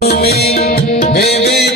তুমি ভেবেছ